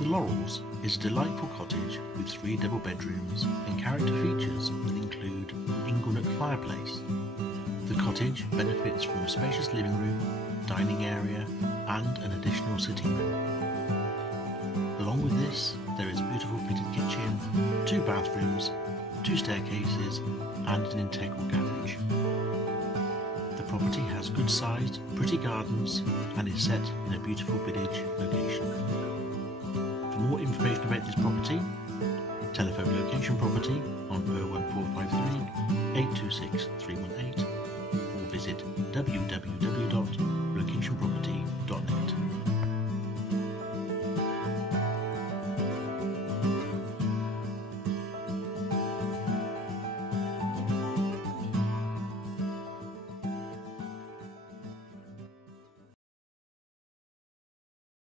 The Laurels is a delightful cottage with 3 double bedrooms and character features that include an Inglenook fireplace. The cottage benefits from a spacious living room, dining area and an additional sitting room. Along with this, there is a beautiful fitted kitchen, 2 bathrooms, 2 staircases and an integral garage. The property has good sized, pretty gardens and is set in a beautiful village location. For more information about this property, telephone location property on 01453 826 318 or visit www.locationproperty.com.